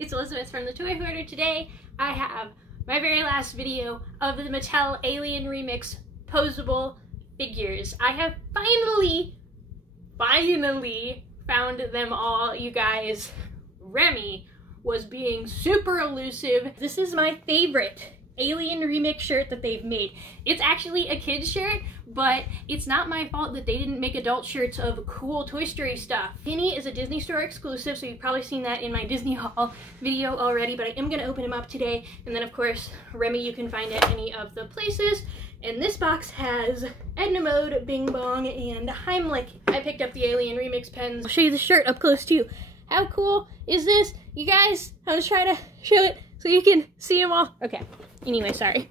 It's Elizabeth from the Toy Hoarder. Today I have my very last video of the Mattel Alien Remix posable figures. I have finally found them all, you guys. Remy was being super elusive. This is my favorite Alien Remix shirt that they've made. It's actually a kid's shirt, but it's not my fault that they didn't make adult shirts of cool Toy Story stuff. Penny is a Disney Store exclusive, so you've probably seen that in my Disney haul video already, but I am gonna open him up today. And then of course, Remy you can find at any of the places. And this box has Edna Mode, Bing Bong, and Heimlich. I picked up the Alien Remix pens. I'll show you the shirt up close too. How cool is this? You guys, I was trying to show it so you can see them all. Okay. Anyway, sorry.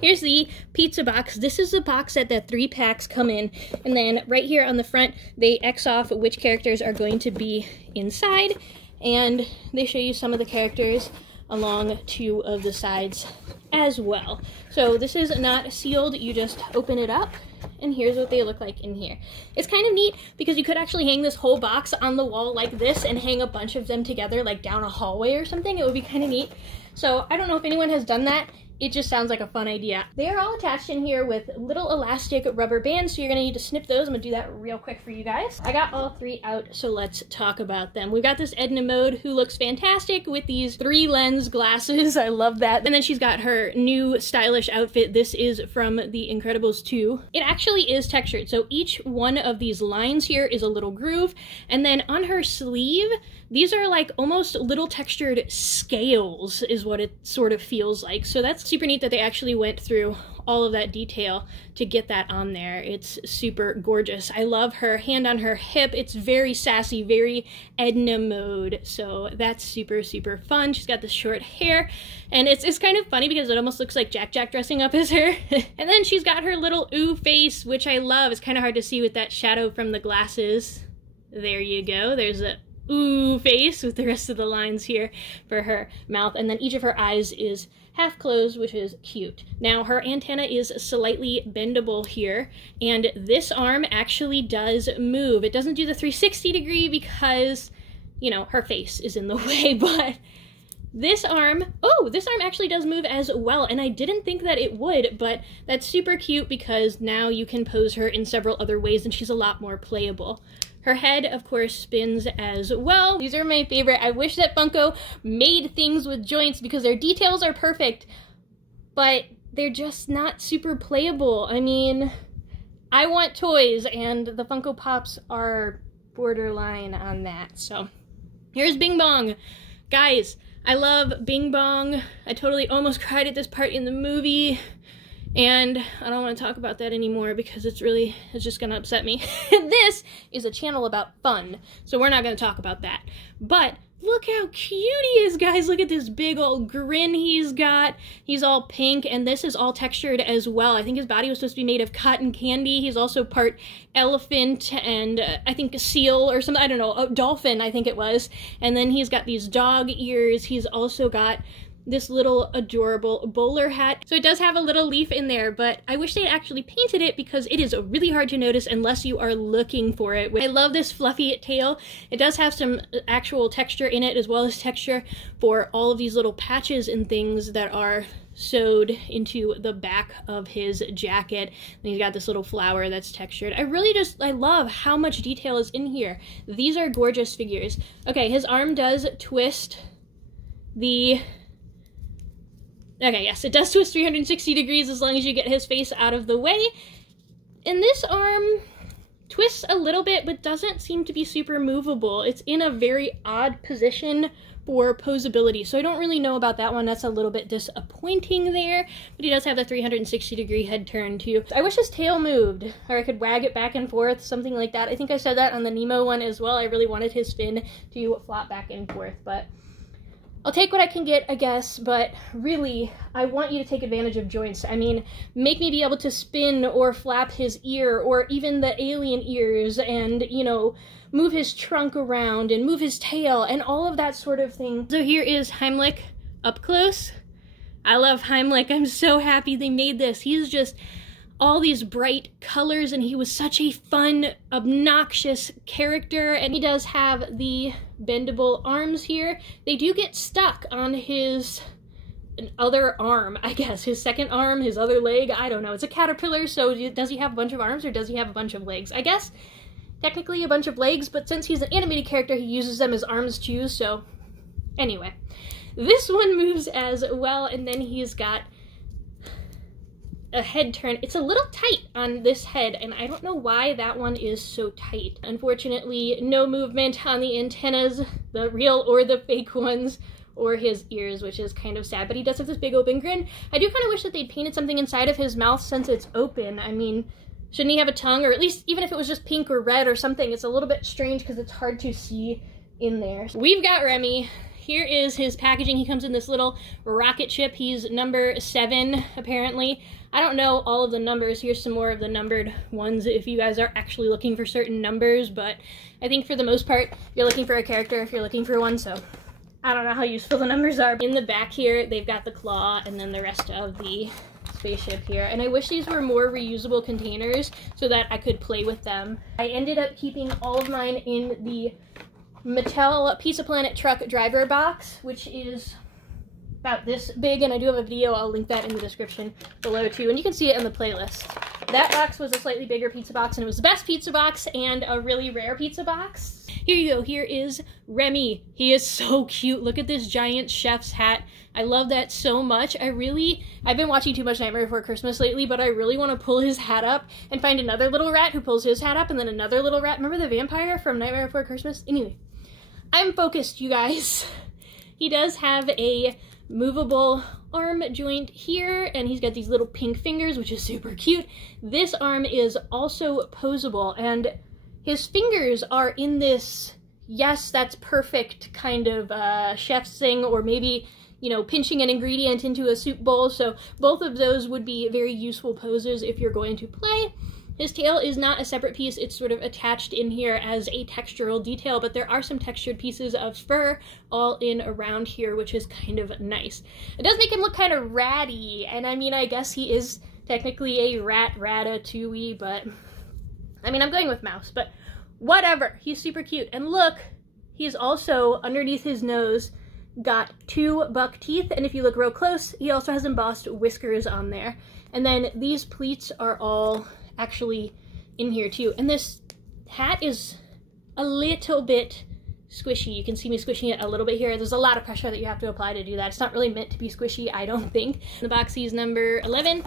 Here's the pizza box. This is the box that the 3 packs come in. And then right here on the front, they X off which characters are going to be inside. And they show you some of the characters along 2 of the sides as well. So this is not sealed. You just open it up. And here's what they look like in here. It's kind of neat because you could actually hang this whole box on the wall like this and hang a bunch of them together like down a hallway or something. It would be kind of neat. So I don't know if anyone has done that. It just sounds like a fun idea. They are all attached in here with little elastic rubber bands, so you're gonna need to snip those. I'm gonna do that real quick for you guys. I got all 3 out, so let's talk about them. We've got this Edna Mode who looks fantastic with these 3 lens glasses. I love that. And then she's got her new stylish outfit. This is from The Incredibles 2. It actually is textured, so each one of these lines here is a little groove. And then on her sleeve, these are like almost little textured scales is what it sort of feels like. So that's super neat that they actually went through all of that detail to get that on there. It's super gorgeous. I love her hand on her hip. It's very sassy, very Edna Mode. So that's super, super fun. She's got this short hair and it's kind of funny because it almost looks like Jack dressing up as her. And then she's got her little ooh face, which I love. It's kind of hard to see with that shadow from the glasses. There you go. There's a ooh face with the rest of the lines here for her mouth, and then each of her eyes is half closed, which is cute. Now her antenna is slightly bendable here, and this arm actually does move. It doesn't do the 360 degree because, you know, her face is in the way, but this arm actually does move as well, and I didn't think that it would, but that's super cute because now you can pose her in several other ways and she's a lot more playable. Her head, of course, spins as well. These are my favorite. I wish that Funko made things with joints because their details are perfect, but they're just not super playable. I mean, I want toys, and the Funko Pops are borderline on that. So here's Bing Bong. Guys, I love Bing Bong. I totally almost cried at this part in the movie. And I don't want to talk about that anymore because it's just gonna upset me. This is a channel about fun, so we're not gonna talk about that. But look how cute he is, guys. Look at this big old grin he's got. He's all pink, and this is all textured as well. I think his body was supposed to be made of cotton candy. He's also part elephant and I think a seal or something, I don't know, a dolphin I think it was. And then he's got these dog ears. He's also got this little adorable bowler hat. So it does have a little leaf in there, but I wish they had actually painted it because it is really hard to notice unless you are looking for it. I love this fluffy tail. It does have some actual texture in it as well as texture for all of these little patches and things that are sewed into the back of his jacket. And he's got this little flower that's textured. I love how much detail is in here. These are gorgeous figures. Okay, his arm does twist Okay, yes, it does twist 360 degrees as long as you get his face out of the way. And this arm twists a little bit, but doesn't seem to be super movable. It's in a very odd position for posability, so I don't really know about that one. That's a little bit disappointing there, but he does have the 360 degree head turn too. I wish his tail moved, or I could wag it back and forth, something like that. I think I said that on the Nemo one as well. I really wanted his fin to flop back and forth, but I'll take what I can get, I guess, but really, I want you to take advantage of joints. I mean, make me be able to spin or flap his ear, or even the alien ears, and, you know, move his trunk around, and move his tail, and all of that sort of thing. So here is Heimlich up close. I love Heimlich. I'm so happy they made this. He's just all these bright colors, and he was such a fun, obnoxious character. And he does have the bendable arms here. They do get stuck on his other arm, I guess. His second arm, his other leg, I don't know. It's a caterpillar, so does he have a bunch of arms or does he have a bunch of legs? I guess technically a bunch of legs, but since he's an animated character, he uses them as arms too, so anyway. This one moves as well, and then he's got a head turn. It's a little tight on this head, and I don't know why that one is so tight. Unfortunately, no movement on the antennas, the real or the fake ones, or his ears, which is kind of sad, but he does have this big open grin. I do kind of wish that they'd painted something inside of his mouth since it's open. I mean, shouldn't he have a tongue, or at least even if it was just pink or red or something? It's a little bit strange because it's hard to see in there. We've got Remy. Here is his packaging. He comes in this little rocket ship. He's number 7, apparently. I don't know all of the numbers. Here's some more of the numbered ones if you guys are actually looking for certain numbers, but I think for the most part, you're looking for a character if you're looking for one, so I don't know how useful the numbers are. In the back here, they've got the claw and then the rest of the spaceship here. And I wish these were more reusable containers so that I could play with them. I ended up keeping all of mine in the Mattel Pizza Planet truck driver box, which is about this big, and I do have a video. I'll link that in the description below too, and you can see it in the playlist. That box was a slightly bigger pizza box, and it was the best pizza box and a really rare pizza box. Here you go. Here is Remy. He is so cute. Look at this giant chef's hat. I love that so much. I've been watching too much Nightmare Before Christmas lately, but I really want to pull his hat up and find another little rat who pulls his hat up, and then another little rat. Remember the vampire from Nightmare Before Christmas? Anyway, I'm focused, you guys. He does have a movable arm joint here, and he's got these little pink fingers, which is super cute. This arm is also posable, and his fingers are in this, yes, that's perfect kind of chef's thing, or maybe, you know, pinching an ingredient into a soup bowl, so both of those would be very useful poses if you're going to play. His tail is not a separate piece, it's sort of attached in here as a textural detail, but there are some textured pieces of fur all in around here, which is kind of nice. It does make him look kind of ratty, and I mean, I guess he is technically a ratatouille, but I mean, I'm going with mouse, but whatever. He's super cute. And look, he's also, underneath his nose, got 2 buck teeth, and if you look real close, he also has embossed whiskers on there. And then these pleats are all actually in here too. And this hat is a little bit squishy. You can see me squishing it a little bit here. There's a lot of pressure that you have to apply to do that. It's not really meant to be squishy, I don't think. The box is number 11,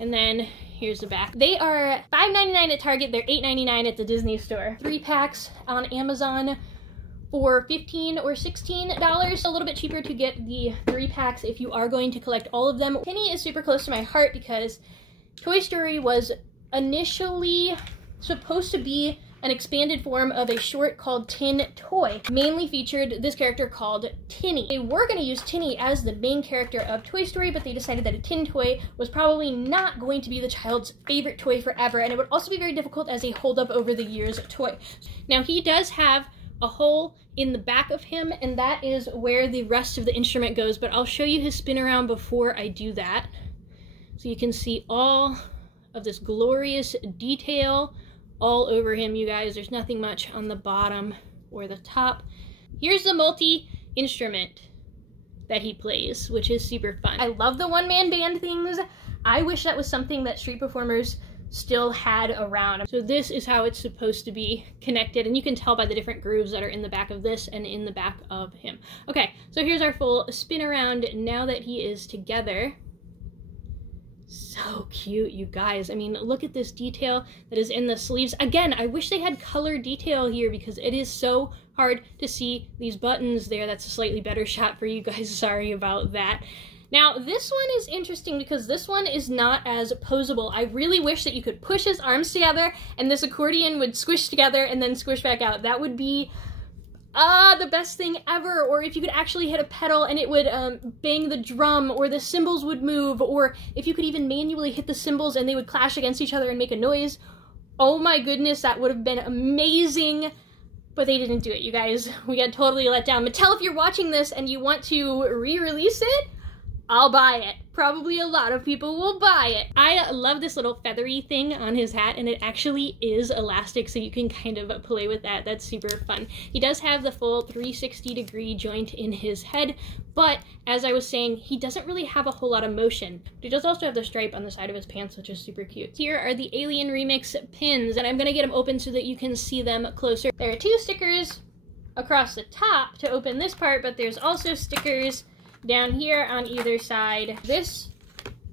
and then here's the back. They are $5.99 at Target. They're $8.99 at the Disney store. 3 packs on Amazon for $15 or $16. A little bit cheaper to get the 3 packs if you are going to collect all of them. Tinny is super close to my heart because Toy Story was initially supposed to be an expanded form of a short called Tin Toy. Mainly featured this character called Tinny. They were going to use Tinny as the main character of Toy Story, but they decided that a tin toy was probably not going to be the child's favorite toy forever, and it would also be very difficult as a hold up over the years toy. Now he does have a hole in the back of him, and that is where the rest of the instrument goes, but I'll show you his spin around before I do that. So you can see all of this glorious detail all over him, you guys. There's nothing much on the bottom or the top. Here's the multi-instrument that he plays, which is super fun. I love the one-man band things. I wish that was something that street performers still had around. So this is how it's supposed to be connected, and you can tell by the different grooves that are in the back of this and in the back of him. Okay, so here's our full spin around now that he is together. So cute, you guys. I mean, look at this detail that is in the sleeves. Again, I wish they had color detail here because it is so hard to see these buttons there. That's a slightly better shot for you guys. Sorry about that. Now, this one is interesting because this one is not as posable. I really wish that you could push his arms together and this accordion would squish together and then squish back out. That would be the best thing ever. Or if you could actually hit a pedal and it would bang the drum, or the cymbals would move, or if you could even manually hit the cymbals and they would clash against each other and make a noise. Oh my goodness, that would have been amazing. But they didn't do it, you guys. We got totally let down. Mattel, if you're watching this and you want to re-release it, I'll buy it. Probably a lot of people will buy it. I love this little feathery thing on his hat, and it actually is elastic, so you can kind of play with that. That's super fun. He does have the full 360-degree joint in his head, but as I was saying, he doesn't really have a whole lot of motion. But he does also have the stripe on the side of his pants, which is super cute. Here are the Alien Remix pins, and I'm gonna get them open so that you can see them closer. There are 2 stickers across the top to open this part, but there's also stickers down here on either side. This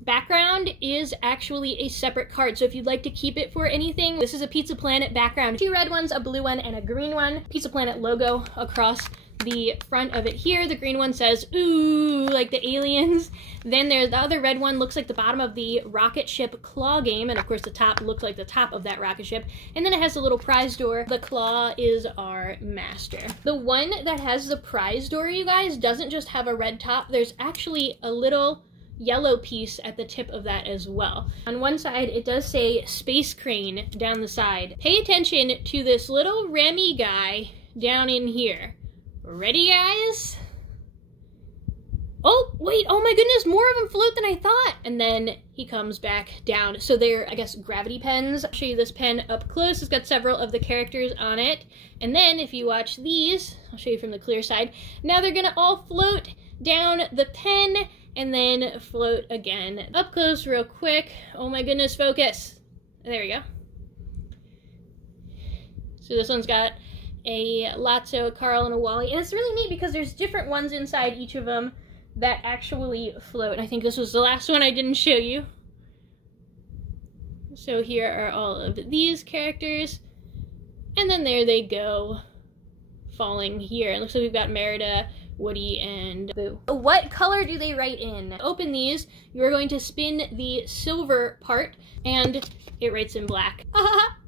background is actually a separate card, so if you'd like to keep it for anything, this is a Pizza Planet background. 2 red ones, a blue one, and a green one. Pizza Planet logo across the front of it here. The green one says, ooh, like the aliens. Then there's the other red one, looks like the bottom of the rocket ship claw game, and of course the top looks like the top of that rocket ship. And then it has a little prize door. The claw is our master. The one that has the prize door, you guys, doesn't just have a red top. There's actually a little yellow piece at the tip of that as well. On one side, it does say Space Crane down the side. Pay attention to this little Remy guy down in here. Ready, guys? Oh, wait, oh my goodness, more of them float than I thought. And then he comes back down. So they're, I guess, gravity pens. I'll show you this pen up close. It's got several of the characters on it. And then if you watch these, I'll show you from the clear side. Now they're gonna all float down the pen and then float again. Up close real quick. Oh my goodness, focus. There we go. So this one's got a Lotso, a Carl, and a Wally. And it's really neat because there's different ones inside each of them that actually float. And I think this was the last one I didn't show you. So here are all of these characters. And then there they go, falling here. It looks like we've got Merida, Woody, and Boo. What color do they write in? Open these, you're going to spin the silver part, and it writes in black.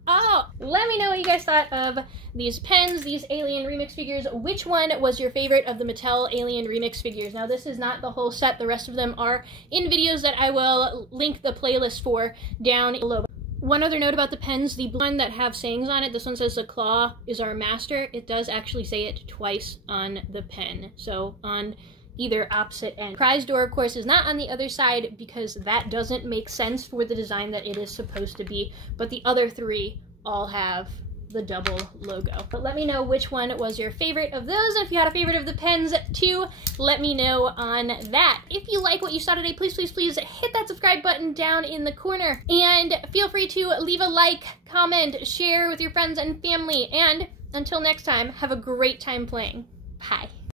Oh, let me know what you guys thought of these pens, these Alien Remix figures. Which one was your favorite of the Mattel Alien Remix figures? Now, this is not the whole set. The rest of them are in videos that I will link the playlist for down below. One other note about the pens, the one that have sayings on it, this one says the claw is our master. It does actually say it twice on the pen, so on either opposite end. Prize door, of course, is not on the other side because that doesn't make sense for the design that it is supposed to be, but the other 3 all have the double logo. But let me know which one was your favorite of those. If you had a favorite of the pens too, let me know on that. If you like what you saw today, please, please, please hit that subscribe button down in the corner. And feel free to leave a like, comment, share with your friends and family. And until next time, have a great time playing. Bye.